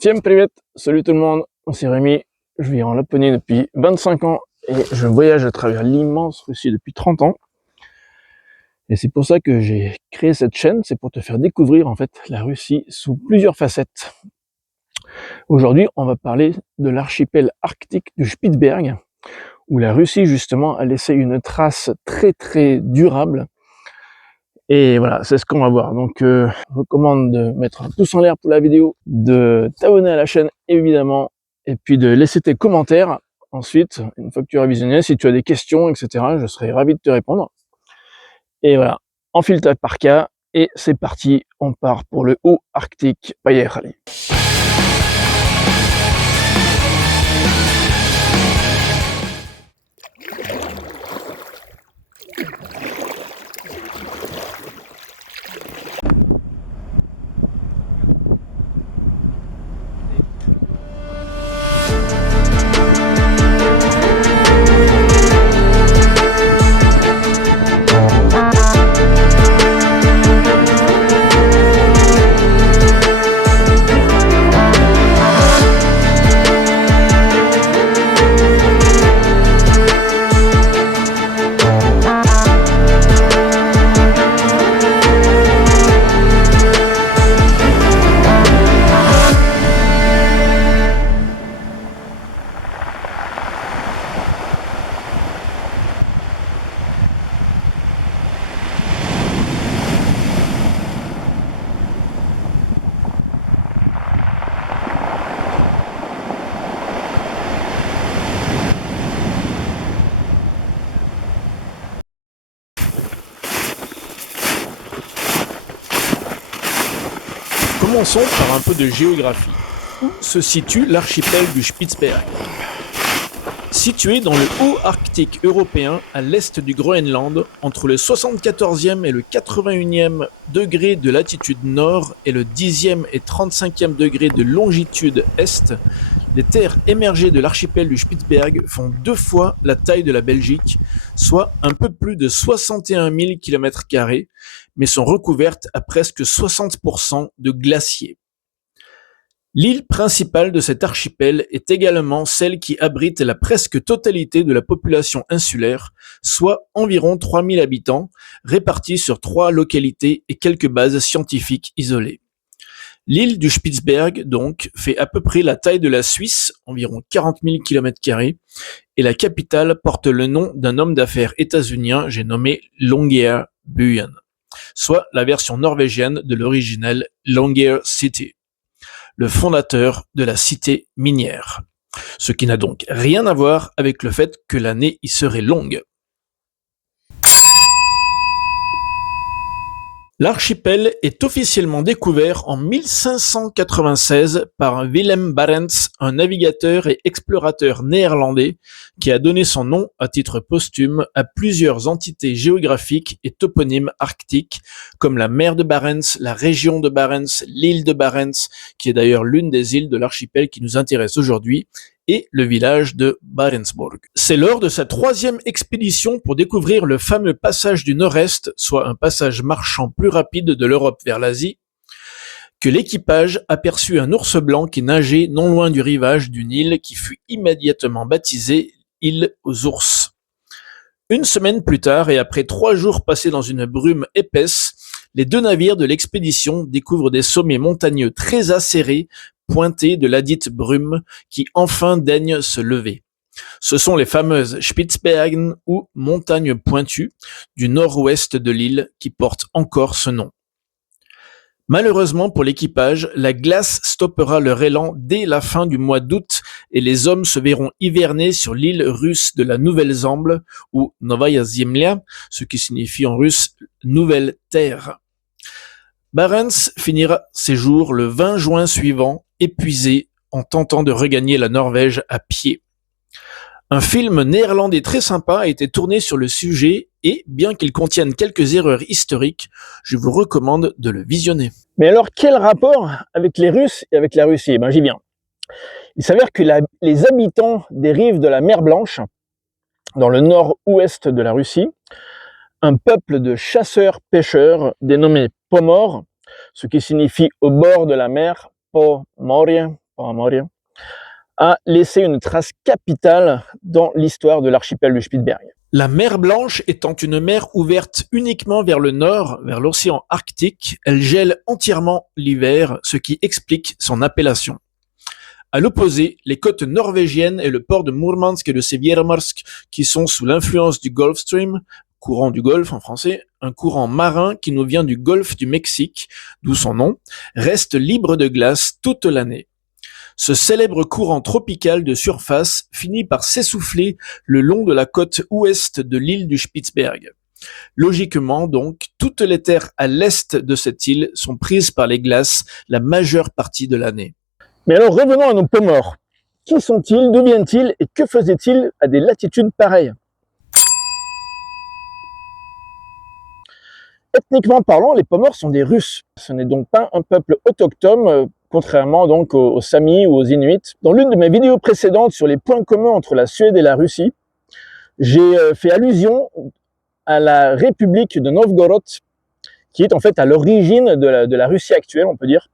Всем привет, salut tout le monde, c'est Rémi, je vis en Laponie depuis 25 ans et je voyage à travers l'immense Russie depuis 30 ans. Et c'est pour ça que j'ai créé cette chaîne, c'est pour te faire découvrir en fait la Russie sous plusieurs facettes. Aujourd'hui, on va parler de l'archipel arctique du Spitzberg, où la Russie justement a laissé une trace très durable. Et voilà, c'est ce qu'on va voir. Donc, je recommande de mettre un pouce en l'air pour la vidéo, de t'abonner à la chaîne évidemment, et puis de laisser tes commentaires. Ensuite, une fois que tu auras visionné, si tu as des questions, etc., je serai ravi de te répondre. Et voilà, enfile ta parka, et c'est parti, on part pour le haut arctique. Поехали. Commençons par un peu de géographie. Où se situe l'archipel du Spitzberg? Situé dans le haut Arctique européen, à l'est du Groenland, entre le 74e et le 81e degré de latitude nord et le 10e et 35e degré de longitude est, les terres émergées de l'archipel du Spitzberg font 2 fois la taille de la Belgique, soit un peu plus de 61 000 km², mais sont recouvertes à presque 60% de glaciers. L'île principale de cet archipel est également celle qui abrite la presque totalité de la population insulaire, soit environ 3000 habitants, répartis sur 3 localités et quelques bases scientifiques isolées. L'île du Spitzberg, donc, fait à peu près la taille de la Suisse, environ 40 000 km², et la capitale porte le nom d'un homme d'affaires états-unien, j'ai nommé Longyearbyen, soit la version norvégienne de l'original Longyear City, le fondateur de la cité minière. Ce qui n'a donc rien à voir avec le fait que l'année y serait longue. L'archipel est officiellement découvert en 1596 par Willem Barents, un navigateur et explorateur néerlandais qui a donné son nom à titre posthume à plusieurs entités géographiques et toponymes arctiques comme la mer de Barents, la région de Barents, l'île de Barents, qui est d'ailleurs l'une des îles de l'archipel qui nous intéresse aujourd'hui, et le village de Barentsburg. C'est lors de sa 3e expédition pour découvrir le fameux passage du Nord-Est, soit un passage marchand plus rapide de l'Europe vers l'Asie, que l'équipage aperçut un ours blanc qui nageait non loin du rivage d'une île qui fut immédiatement baptisée île aux ours. Une semaine plus tard, et après 3 jours passés dans une brume épaisse, les 2 navires de l'expédition découvrent des sommets montagneux très acérés, pointés de ladite brume, qui enfin daignent se lever. Ce sont les fameuses Spitzbergen ou montagnes pointues du nord-ouest de l'île qui portent encore ce nom. Malheureusement pour l'équipage, la glace stoppera leur élan dès la fin du mois d'août et les hommes se verront hiverner sur l'île russe de la Nouvelle-Zamble ou Novaya Zemlya, ce qui signifie en russe « Nouvelle Terre ». Barents finira ses jours le 20 juin suivant, épuisé, en tentant de regagner la Norvège à pied. Un film néerlandais très sympa a été tourné sur le sujet et, bien qu'il contienne quelques erreurs historiques, je vous recommande de le visionner. Mais alors, quel rapport avec les Russes et avec la Russie? Ben, j'y viens. Il s'avère que les habitants des rives de la mer Blanche, dans le nord-ouest de la Russie, un peuple de chasseurs-pêcheurs dénommé Pomors, ce qui signifie au bord de la mer, Pomorie, a laissé une trace capitale dans l'histoire de l'archipel de Spitzberg. La mer Blanche étant une mer ouverte uniquement vers le nord, vers l'océan Arctique, elle gèle entièrement l'hiver, ce qui explique son appellation. À l'opposé, les côtes norvégiennes et le port de Murmansk et de Seviermarsk, qui sont sous l'influence du Gulf Stream, courant du Golfe en français, un courant marin qui nous vient du golfe du Mexique, d'où son nom, restent libres de glace toute l'année. Ce célèbre courant tropical de surface finit par s'essouffler le long de la côte ouest de l'île du Spitzberg. Logiquement donc, toutes les terres à l'est de cette île sont prises par les glaces la majeure partie de l'année. Mais alors revenons à nos Pomors. Qui sont-ils, d'où viennent-ils et que faisaient-ils à des latitudes pareilles? Ethniquement parlant, les Pomors sont des Russes. Ce n'est donc pas un peuple autochtone, contrairement donc aux Samis ou aux Inuits. Dans l'une de mes vidéos précédentes sur les points communs entre la Suède et la Russie, j'ai fait allusion à la République de Novgorod, qui est en fait à l'origine de la Russie actuelle, on peut dire,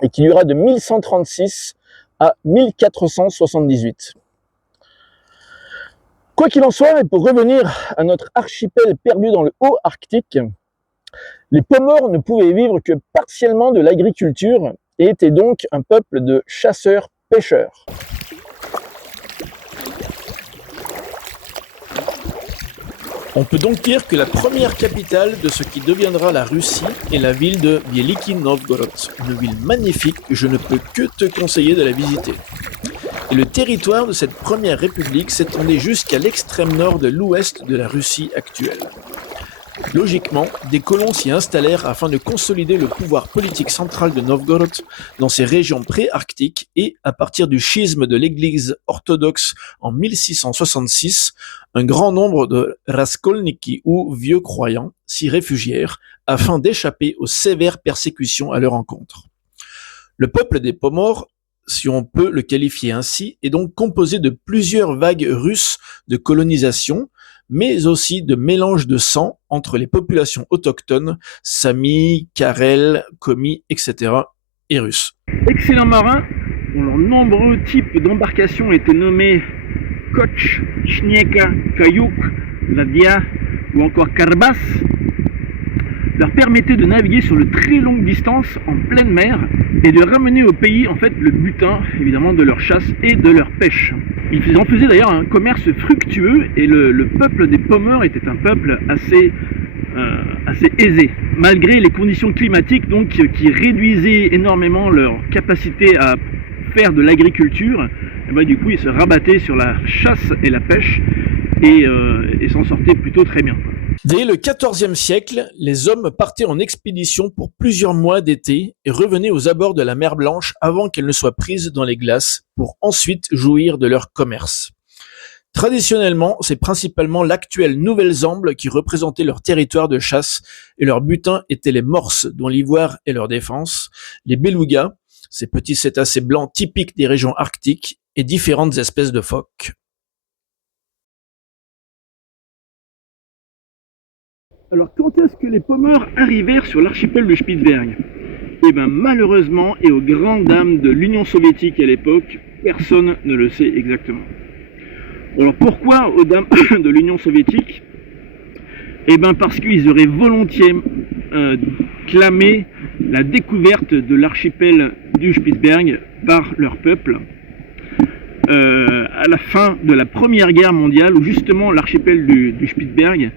et qui dura de 1136 à 1478. Quoi qu'il en soit, et pour revenir à notre archipel perdu dans le haut Arctique, les Pomors ne pouvaient vivre que partiellement de l'agriculture et étaient donc un peuple de chasseurs-pêcheurs. On peut donc dire que la première capitale de ce qui deviendra la Russie est la ville de Veliki Novgorod, une ville magnifique que je ne peux que te conseiller de la visiter. Et le territoire de cette première république s'étendait jusqu'à l'extrême nord de l'ouest de la Russie actuelle. Logiquement, des colons s'y installèrent afin de consolider le pouvoir politique central de Novgorod dans ces régions pré-arctiques et, à partir du schisme de l'église orthodoxe en 1666, un grand nombre de raskolniki ou vieux croyants s'y réfugièrent afin d'échapper aux sévères persécutions à leur encontre. Le peuple des Pomors, si on peut le qualifier ainsi, est donc composé de plusieurs vagues russes de colonisation, mais aussi de mélange de sang entre les populations autochtones, Samis, Karels, Komis, etc. et Russes. Excellents marins, dont leurs nombreux types d'embarcations étaient nommés Koch, Chnieka, Kayuk, Ladia ou encore Karbas, leur permettaient de naviguer sur de très longues distances en pleine mer et de ramener au pays en fait le butin évidemment de leur chasse et de leur pêche. Ils en faisaient d'ailleurs un commerce fructueux et le peuple des Pomors était un peuple assez aisé, malgré les conditions climatiques donc qui réduisaient énormément leur capacité à faire de l'agriculture. Et ben, du coup ils se rabattaient sur la chasse et la pêche et s'en sortaient plutôt très bien. Dès le XIVe siècle, les hommes partaient en expédition pour plusieurs mois d'été et revenaient aux abords de la mer Blanche avant qu'elle ne soit prise dans les glaces pour ensuite jouir de leur commerce. Traditionnellement, c'est principalement l'actuelle Nouvelle-Zambie qui représentait leur territoire de chasse et leur butin étaient les morses dont l'ivoire est leur défense, les belugas, ces petits cétacés blancs typiques des régions arctiques et différentes espèces de phoques. Alors quand est-ce que les Pomors arrivèrent sur l'archipel de Spitzberg? Eh bien malheureusement, et aux grandes dames de l'Union soviétique à l'époque, personne ne le sait exactement. Alors pourquoi aux dames de l'Union soviétique? Eh bien parce qu'ils auraient volontiers clamé la découverte de l'archipel du Spitzberg par leur peuple à la fin de la Première Guerre mondiale, où justement l'archipel du Spitzberg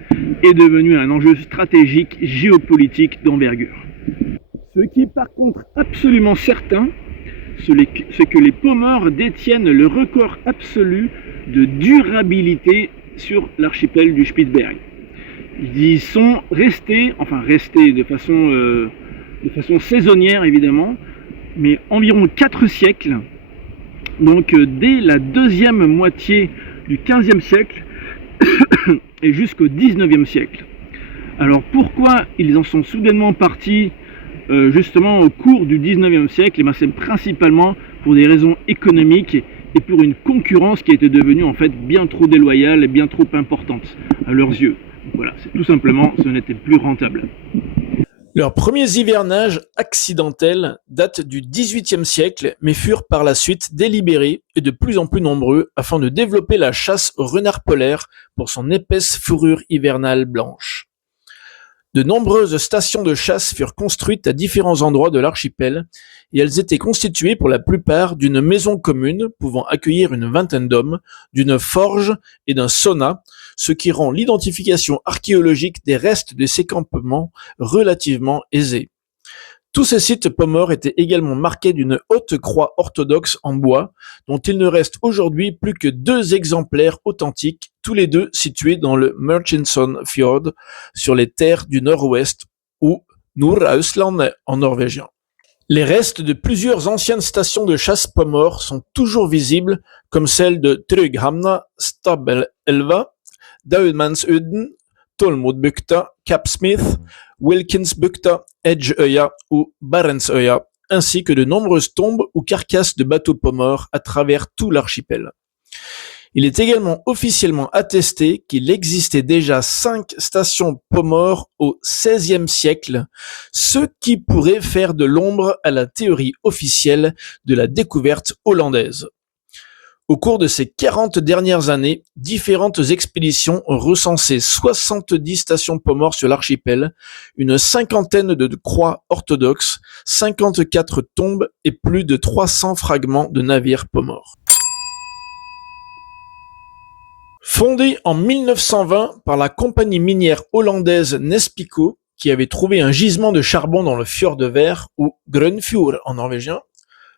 est devenu un enjeu stratégique géopolitique d'envergure. Ce qui est par contre absolument certain, c'est que les Pomors détiennent le record absolu de durabilité sur l'archipel du Spitzberg. Ils y sont restés de façon saisonnière évidemment, mais environ 4 siècles, donc dès la deuxième moitié du XVe siècle et jusqu'au XIXe siècle. Alors pourquoi ils en sont soudainement partis justement au cours du XIXe siècle? Et c'est principalement pour des raisons économiques et pour une concurrence qui était devenue en fait bien trop déloyale et bien trop importante à leurs yeux. Voilà, c'est tout simplement, ce n'était plus rentable. Leurs premiers hivernages accidentels datent du XVIIIe siècle, mais furent par la suite délibérés et de plus en plus nombreux afin de développer la chasse au renard polaire pour son épaisse fourrure hivernale blanche. De nombreuses stations de chasse furent construites à différents endroits de l'archipel et elles étaient constituées pour la plupart d'une maison commune pouvant accueillir une vingtaine d'hommes, d'une forge et d'un sauna, ce qui rend l'identification archéologique des restes de ces campements relativement aisée. Tous ces sites pomors étaient également marqués d'une haute croix orthodoxe en bois, dont il ne reste aujourd'hui plus que 2 exemplaires authentiques, tous les deux situés dans le Murchison Fjord, sur les terres du Nord-Ouest, ou Nord-Ausland en norvégien. Les restes de plusieurs anciennes stations de chasse pomors sont toujours visibles, comme celle de Trygghamna, Stabelva, Daumannsudden, Tolmodbukta, Cap Smith, Wilkinsbukta, Edgeøya ou Barentsøya, ainsi que de nombreuses tombes ou carcasses de bateaux pomors à travers tout l'archipel. Il est également officiellement attesté qu'il existait déjà 5 stations pomors au XVIe siècle, ce qui pourrait faire de l'ombre à la théorie officielle de la découverte hollandaise. Au cours de ces 40 dernières années, différentes expéditions ont recensé 70 stations pomors sur l'archipel, une cinquantaine de croix orthodoxes, 54 tombes et plus de 300 fragments de navires pomors. Fondée en 1920 par la compagnie minière hollandaise Nespico, qui avait trouvé un gisement de charbon dans le fjord vert, ou Grønfjord en norvégien,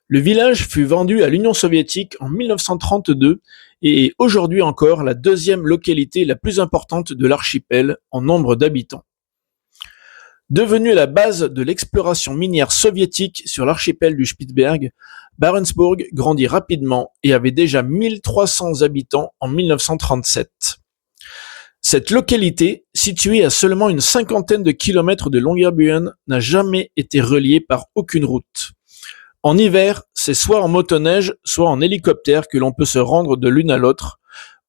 le village fut vendu à l'Union soviétique en 1932 et est aujourd'hui encore la deuxième localité la plus importante de l'archipel en nombre d'habitants. Devenue la base de l'exploration minière soviétique sur l'archipel du Spitzberg, Barentsburg grandit rapidement et avait déjà 1300 habitants en 1937. Cette localité, située à seulement une cinquantaine de kilomètres de Longyearbyen, n'a jamais été reliée par aucune route. En hiver, c'est soit en motoneige, soit en hélicoptère que l'on peut se rendre de l'une à l'autre.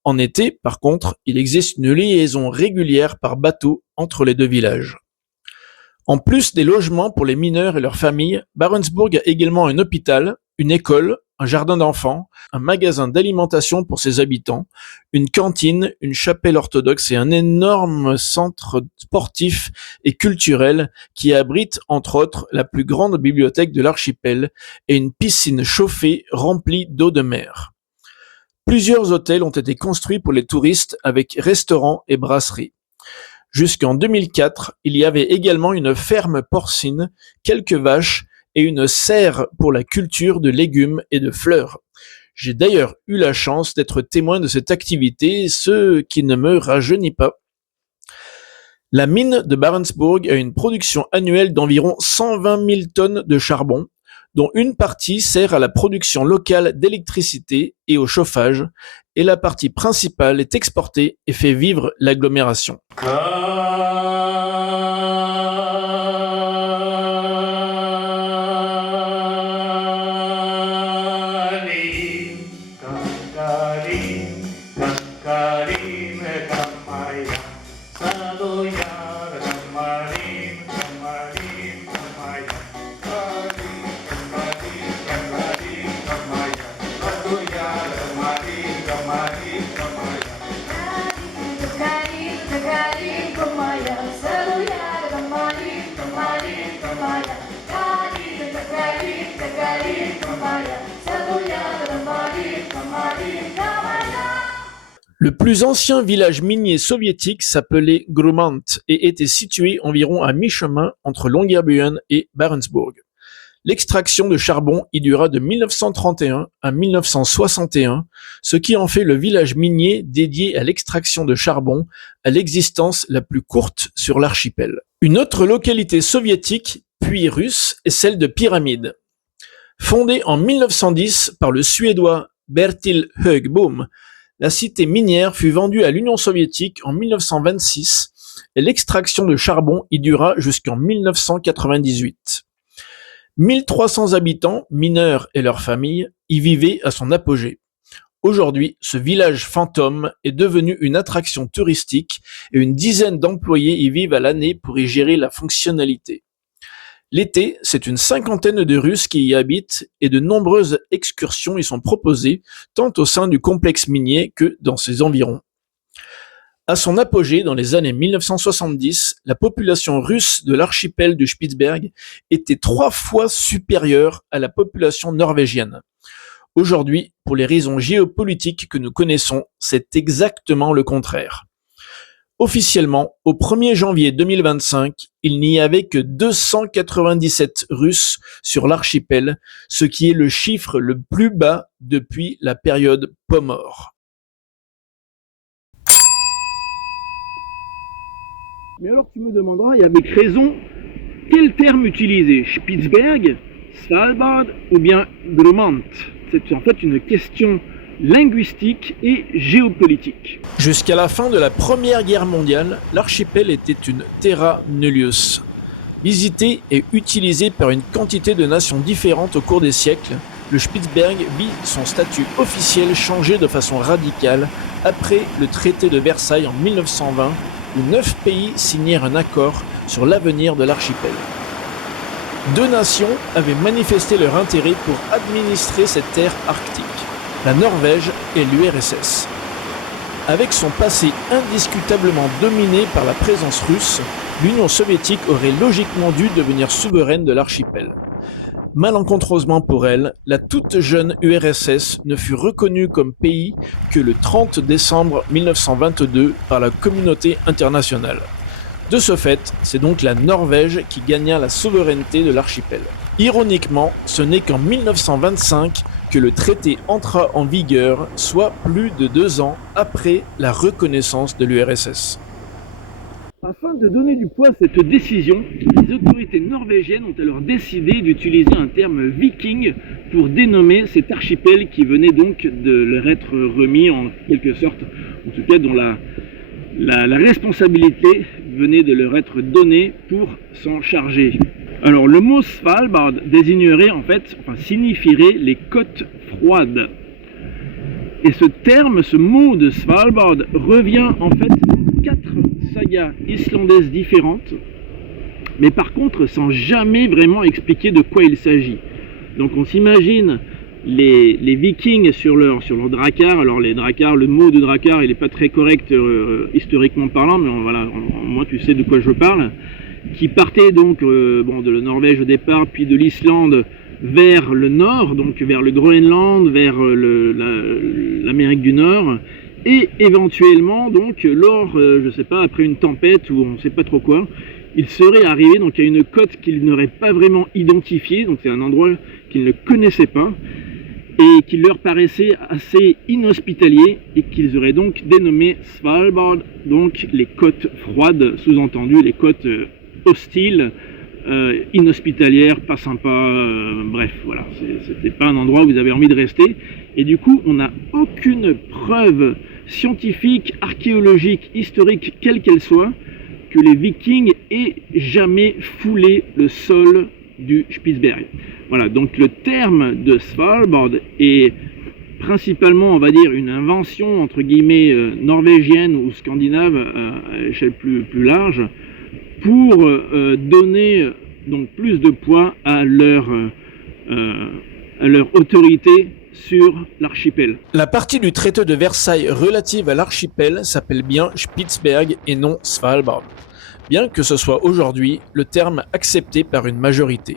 En été, par contre, il existe une liaison régulière par bateau entre les deux villages. En plus des logements pour les mineurs et leurs familles, Barentsburg a également un hôpital, une école, un jardin d'enfants, un magasin d'alimentation pour ses habitants, une cantine, une chapelle orthodoxe et un énorme centre sportif et culturel qui abrite, entre autres, la plus grande bibliothèque de l'archipel et une piscine chauffée remplie d'eau de mer. Plusieurs hôtels ont été construits pour les touristes avec restaurants et brasseries. Jusqu'en 2004, il y avait également une ferme porcine, quelques vaches et une serre pour la culture de légumes et de fleurs. J'ai d'ailleurs eu la chance d'être témoin de cette activité, ce qui ne me rajeunit pas. La mine de Barentsburg a une production annuelle d'environ 120 000 tonnes de charbon, dont une partie sert à la production locale d'électricité et au chauffage, et la partie principale est exportée et fait vivre l'agglomération. Le plus ancien village minier soviétique s'appelait Grumant et était situé environ à mi-chemin entre Longyearbyen et Barentsburg. L'extraction de charbon y dura de 1931 à 1961, ce qui en fait le village minier dédié à l'extraction de charbon à l'existence la plus courte sur l'archipel. Une autre localité soviétique, puis russe, est celle de Pyramide. Fondée en 1910 par le Suédois Bertil Högboom, la cité minière fut vendue à l'Union soviétique en 1926 et l'extraction de charbon y dura jusqu'en 1998. 1300 habitants, mineurs et leurs familles, y vivaient à son apogée. Aujourd'hui, ce village fantôme est devenu une attraction touristique et une dizaine d'employés y vivent à l'année pour y gérer la fonctionnalité. L'été, c'est une cinquantaine de Russes qui y habitent et de nombreuses excursions y sont proposées, tant au sein du complexe minier que dans ses environs. À son apogée dans les années 1970, la population russe de l'archipel du Spitzberg était 3 fois supérieure à la population norvégienne. Aujourd'hui, pour les raisons géopolitiques que nous connaissons, c'est exactement le contraire. Officiellement, au 1er janvier 2025, il n'y avait que 297 Russes sur l'archipel, ce qui est le chiffre le plus bas depuis la période Pomor. Mais alors tu me demanderas, et avec raison, quel terme utiliser? Spitzberg, Svalbard ou bien Grumant? C'est en fait une question linguistique et géopolitique. Jusqu'à la fin de la Première Guerre mondiale, l'archipel était une terra nullius. Visité et utilisé par une quantité de nations différentes au cours des siècles, le Spitzberg vit son statut officiel changer de façon radicale après le traité de Versailles en 1920, où 9 pays signèrent un accord sur l'avenir de l'archipel. 2 nations avaient manifesté leur intérêt pour administrer cette terre arctique, la Norvège et l'URSS. Avec son passé indiscutablement dominé par la présence russe, l'Union soviétique aurait logiquement dû devenir souveraine de l'archipel. Malencontreusement pour elle, la toute jeune URSS ne fut reconnue comme pays que le 30 décembre 1922 par la communauté internationale. De ce fait, c'est donc la Norvège qui gagna la souveraineté de l'archipel. Ironiquement, ce n'est qu'en 1925 que le traité entra en vigueur, soit plus de 2 ans après la reconnaissance de l'URSS. Afin de donner du poids à cette décision, les autorités norvégiennes ont alors décidé d'utiliser un terme viking pour dénommer cet archipel qui venait donc de leur être remis en quelque sorte, en tout cas dont la responsabilité venait de leur être donnée pour s'en charger. Alors le mot Svalbard désignerait signifierait les côtes froides. Et ce terme, ce mot de Svalbard revient en fait dans 4 sagas islandaises différentes, mais par contre sans jamais vraiment expliquer de quoi il s'agit. Donc on s'imagine les Vikings sur leur drakkar. Alors les drakkars, le mot de drakkar il n'est pas très correct historiquement parlant, mais moi tu sais de quoi je parle, qui partaient donc de la Norvège au départ, puis de l'Islande vers le nord, donc vers le Groenland, vers l'Amérique du Nord, et éventuellement donc après une tempête ou on ne sait pas trop quoi, ils seraient arrivés donc à une côte qu'ils n'auraient pas vraiment identifiée, donc c'est un endroit qu'ils ne connaissaient pas et qui leur paraissait assez inhospitalier et qu'ils auraient donc dénommé Svalbard, donc les côtes froides, sous-entendu les côtes hostiles, inhospitalière, pas sympa, bref, voilà, c'était pas un endroit où vous avez envie de rester. Et du coup, on n'a aucune preuve scientifique, archéologique, historique, quelle qu'elle soit, que les Vikings aient jamais foulé le sol du Spitzberg. Voilà, donc le terme de Svalbard est principalement, on va dire, une invention, entre guillemets, norvégienne ou scandinave à échelle plus large, pour donner donc plus de poids à leur autorité sur l'archipel. La partie du traité de Versailles relative à l'archipel s'appelle bien Spitzberg et non Svalbard, bien que ce soit aujourd'hui le terme accepté par une majorité.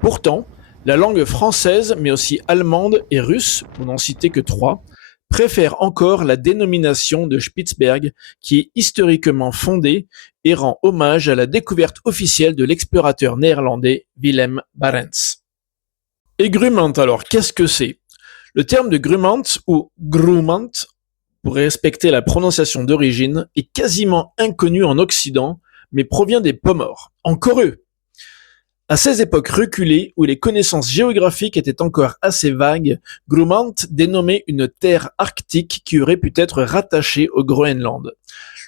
Pourtant, la langue française, mais aussi allemande et russe, pour n'en citer que 3, préfère encore la dénomination de Spitzberg, qui est historiquement fondée et rend hommage à la découverte officielle de l'explorateur néerlandais Willem Barents. Et Grumant alors, qu'est-ce que c'est? Le terme de Grumant ou Grumant, pour respecter la prononciation d'origine, est quasiment inconnu en Occident, mais provient des Pomors. Encore eux! À ces époques reculées, où les connaissances géographiques étaient encore assez vagues, Grumant dénommait une terre arctique qui aurait pu être rattachée au Groenland.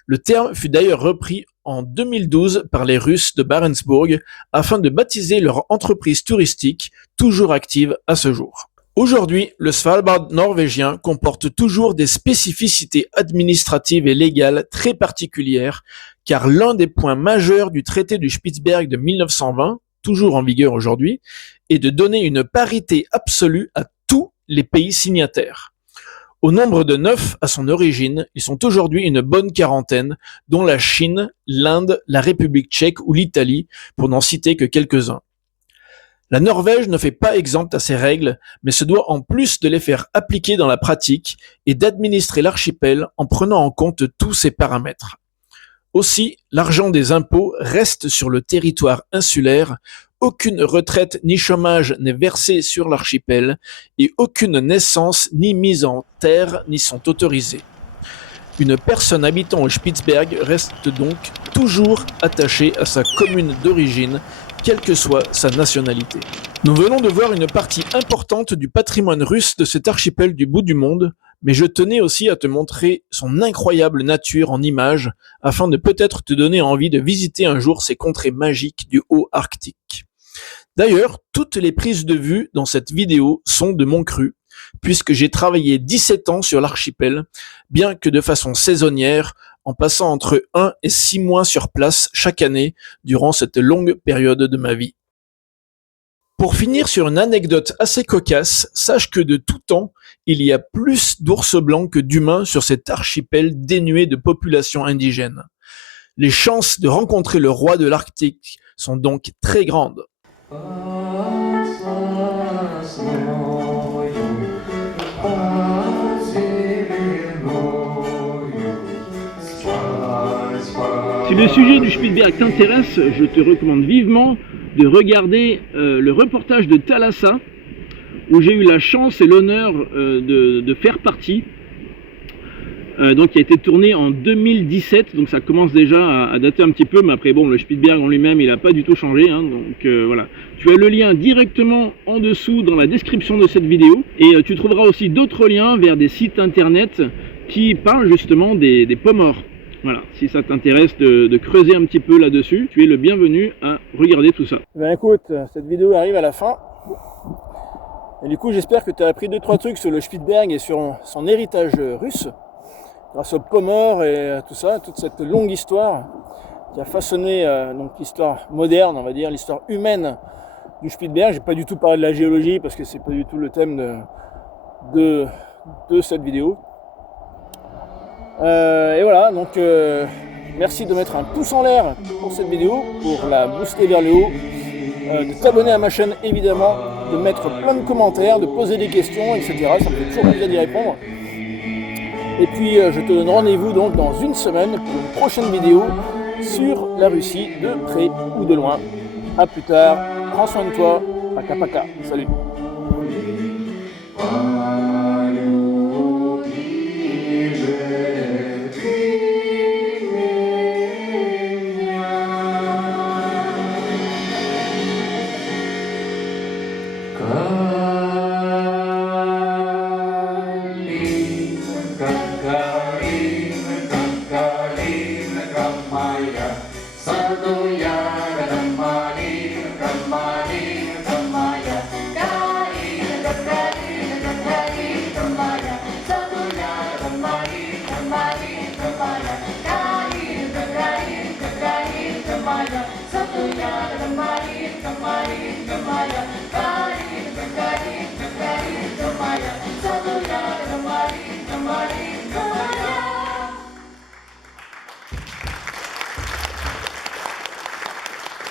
Le terme fut d'ailleurs repris en 2012 par les Russes de Barentsburg afin de baptiser leur entreprise touristique, toujours active à ce jour. Aujourd'hui, le Svalbard norvégien comporte toujours des spécificités administratives et légales très particulières, car l'un des points majeurs du traité du Spitzberg de 1920, toujours en vigueur aujourd'hui, est de donner une parité absolue à tous les pays signataires. Au nombre de 9 à son origine, ils sont aujourd'hui une bonne quarantaine, dont la Chine, l'Inde, la République tchèque ou l'Italie, pour n'en citer que quelques-uns. La Norvège ne fait pas exemple à ces règles, mais se doit en plus de les faire appliquer dans la pratique et d'administrer l'archipel en prenant en compte tous ces paramètres. Aussi, l'argent des impôts reste sur le territoire insulaire, aucune retraite ni chômage n'est versé sur l'archipel et aucune naissance ni mise en terre n'y sont autorisées. Une personne habitant au Spitzberg reste donc toujours attachée à sa commune d'origine, quelle que soit sa nationalité. Nous venons de voir une partie importante du patrimoine russe de cet archipel du bout du monde, mais je tenais aussi à te montrer son incroyable nature en images, afin de peut-être te donner envie de visiter un jour ces contrées magiques du haut Arctique. D'ailleurs, toutes les prises de vue dans cette vidéo sont de mon cru, puisque j'ai travaillé 17 ans sur l'archipel, bien que de façon saisonnière, en passant entre 1 et 6 mois sur place chaque année durant cette longue période de ma vie. Pour finir sur une anecdote assez cocasse, sache que de tout temps, il y a plus d'ours blancs que d'humains sur cet archipel dénué de population indigène. Les chances de rencontrer le roi de l'Arctique sont donc très grandes. Si le sujet du Spitzberg t'intéresse, je te recommande vivement de regarder le reportage de Thalassa, où j'ai eu la chance et l'honneur de faire partie, donc qui a été tourné en 2017, donc ça commence déjà à dater un petit peu, mais après bon, le Spitzberg en lui-même il n'a pas du tout changé, hein, donc voilà. Tu as le lien directement en dessous dans la description de cette vidéo, et tu trouveras aussi d'autres liens vers des sites internet qui parlent justement des Pomors. Voilà, si ça t'intéresse de creuser un petit peu là-dessus, tu es le bienvenu à regarder tout ça. Ben écoute, cette vidéo arrive à la fin. Et du coup, j'espère que tu as appris 2-3 trucs sur le Spitzberg et sur son héritage russe, grâce aux Pomors et tout ça, toute cette longue histoire qui a façonné donc l'histoire moderne, on va dire, l'histoire humaine du Spitzberg. J'ai pas du tout parlé de la géologie parce que c'est pas du tout le thème de cette vidéo. Et voilà, donc merci de mettre un pouce en l'air pour cette vidéo, pour la booster vers le haut, de t'abonner à ma chaîne évidemment, de mettre plein de commentaires, de poser des questions, etc. Ça me fait toujours plaisir d'y répondre. Et puis je te donne rendez-vous donc dans une semaine pour une prochaine vidéo sur la Russie, de près ou de loin. A plus tard, prends soin de toi, paka paka, salut.